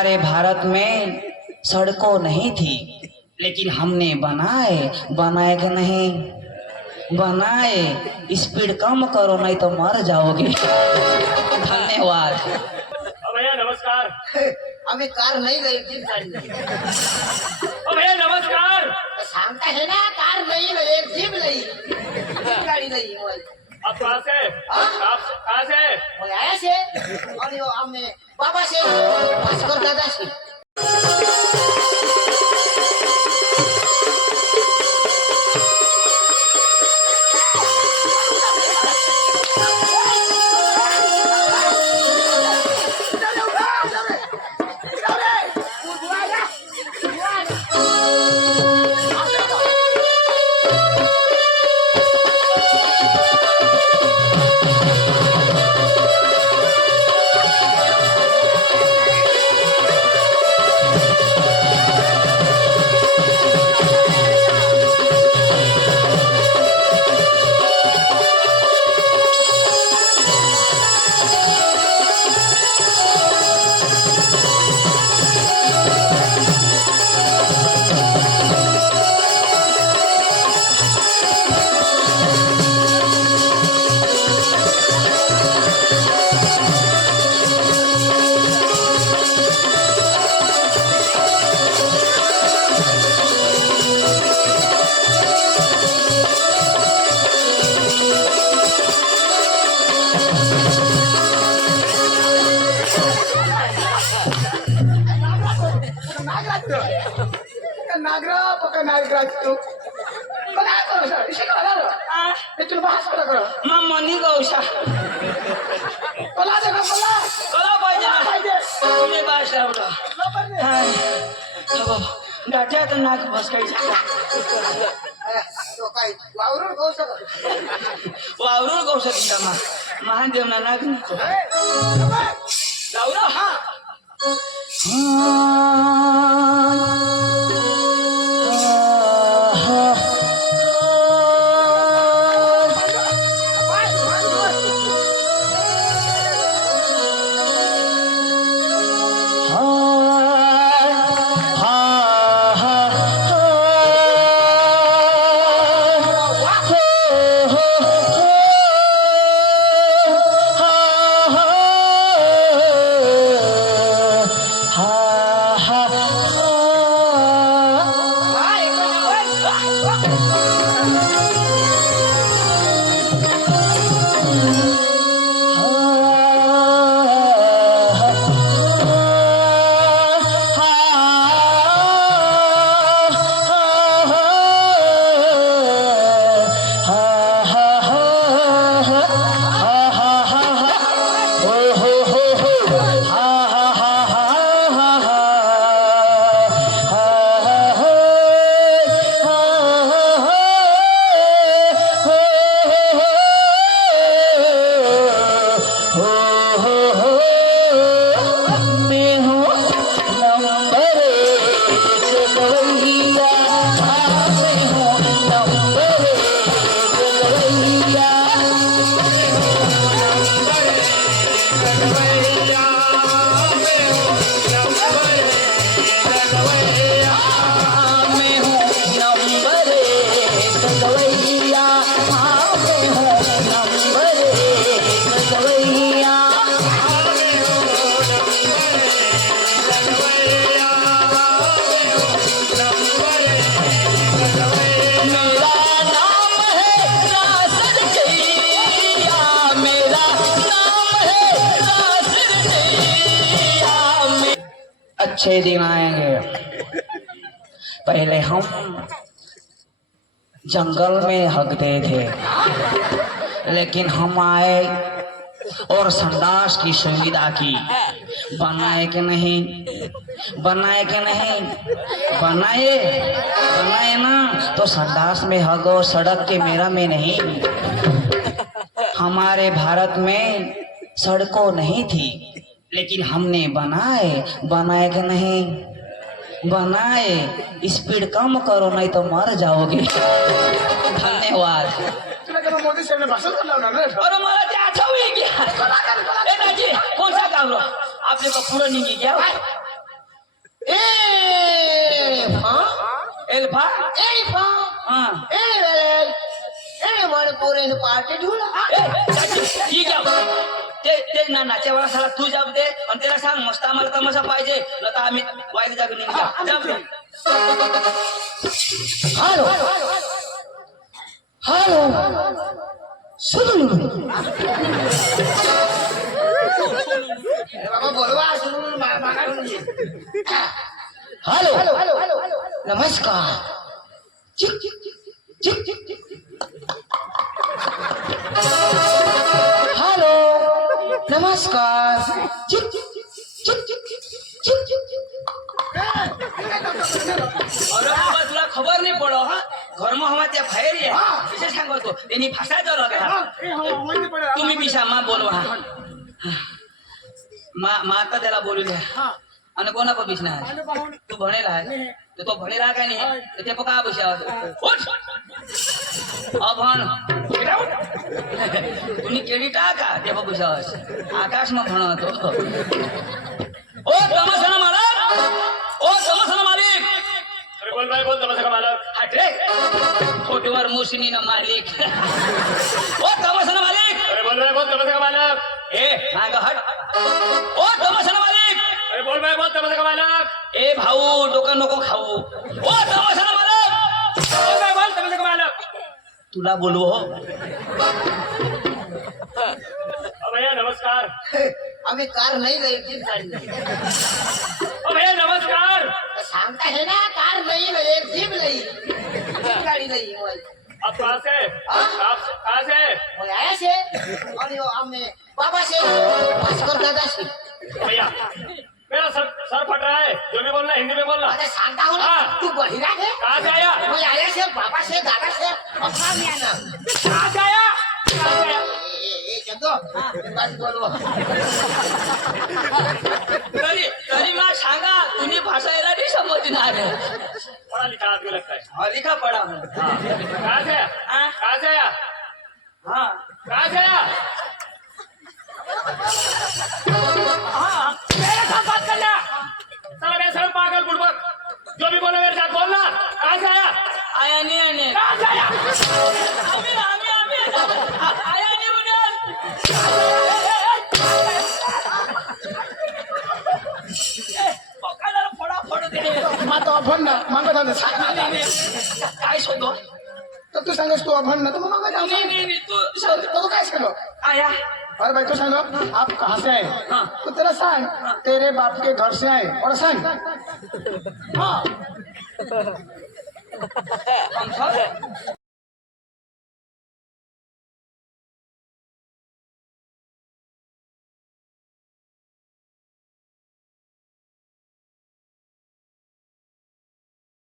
हमारे भारत में सड़कों नहीं थी, लेकिन हमने बनाए कि नहीं बनाए। स्पीड कम करो नहीं तो मर जाओगे। धन्यवाद। भैया नमस्कार। आम्ही कार नाही गई जीप गाडी भैया नमस्कार। सांगता है ना कार नहीं ना एक जीप नहीं जीप गाड़ी नहीं है आप कहाँ से? आप कहाँ से? वो आया से और यो हमने बाबा से भास्कर दादा से मनी गौशा डाट्या तर नाक बसकायचं वावरून खाऊ शकत वावरून गौशा तिला महादेव ना नाक लावलं हा अच्छे दिन आएंगे। पहले हम जंगल में हगते थे, लेकिन हम आए और संडास की सुविधा की। बनाए कि नहीं बनाए ना तो संडास में हगो, सड़क के मेरा में नहीं। हमारे भारत में सड़कों नहीं थी, लेकिन हमने बनाए कि नहीं बनाए। स्पीड कम करो नहीं तो मर जाओगे। धन्यवाद। मोदी साहेब भाषण बोलवणार ना अरे मला ते आठवलं की ए दाजी कोणता काम आपले का पुढं निघी घ्या एलिफा एलिफा हाँ एलिवेले एले मणिपुरी पार्टी ढूला ठीक आहे ते ना नाचेवाला साला तू जाब दे आणि त्याला सांग मस्त आम्हाला तमाशा पाहिजे लता आम्ही वाईट जाग निघा जाब दे हेलो हेलो सुनो बाबा बोलवा सुनो हेलो नमस्कार चिक चिक चिक चिक चिक हेलो नमस्कार चिक चिक चिक चिक चिक चिक अरे बाबा तुला खबर नाही पडो हा घरमा हवा त्या बाहेर ये विशे सांगतो त्यांनी फासायचं लगा तुम्ही पिशा मा बोलवा मा आता त्याला बोलू द्या आणि कोणा पण पिशना तू भनेला आहे तर तो भनेला काय नाही तर ते पका बशा अभण तुम्ही केडी टाका ते बघूशा आकाश मग म्हणतो ओ तमाशा मालक ओ तमाशा मालिक अरे बोल भाई बोल तमाशा का मालक हट रे फोटोवर मुसनी ना मालिक ओ तमाशा मालिक अरे बोल भाई बोल तमाशा का मालक ए माग हट ओ तमाशा मालिक अरे बोल भाई बोल तमाशा का मालक ए भाऊ डोकं नको खाऊ ओ तमाशा मालक बोल भाई बोल तमाशा का मालक तुला बोलू हो भैया नमस्कार आम्ही कार नाही लई जीप गाडी भैया नमस्कार सांगता है ना कार नहीं लई जीप लई जीप गाड़ी लई आप कहाँ से कहाँ से वो आया से और यो हमने बाबा से भास्कर दादा से भैया मेरा सर फट रहा है जो भी बोलना हिंदी में बोलना अरे सांगता हूँ ना हाँ। तू बहिरा है कहाँ से आया वो आया से बाबा से दादा से और काम नहीं आना कहाँ से आया कहाँ से आया ए चंदो बस बोलो तरी तरी मा सांगा तुम्ही भाषा याला नाही समजणार पढ़ा लिखा आदमी लगता है लिखा पडा कहाँ से आया कहाँ से आया हा कहाँ से आया हाँ मेरे साथ बात करना साला मेरे सर पागल बुड़बक जो भी बोला मेरे साथ बोलना कहाँ से आया आया नाही आने कहाँ से आया आम्ही आया नाही म्हणून पकायला फोडा फोड दे तो अभन ना मागत होता काय शोधो तर तू सांगस तू अभन ना तो मग मागत नाही नाही नाही, तू तो तू काय सांगो आया अरे भाई तो सांगो आप कहाँ से आए हाँ। तो तेरा सांग तेरे बाप के घर से आए और सांग हम सब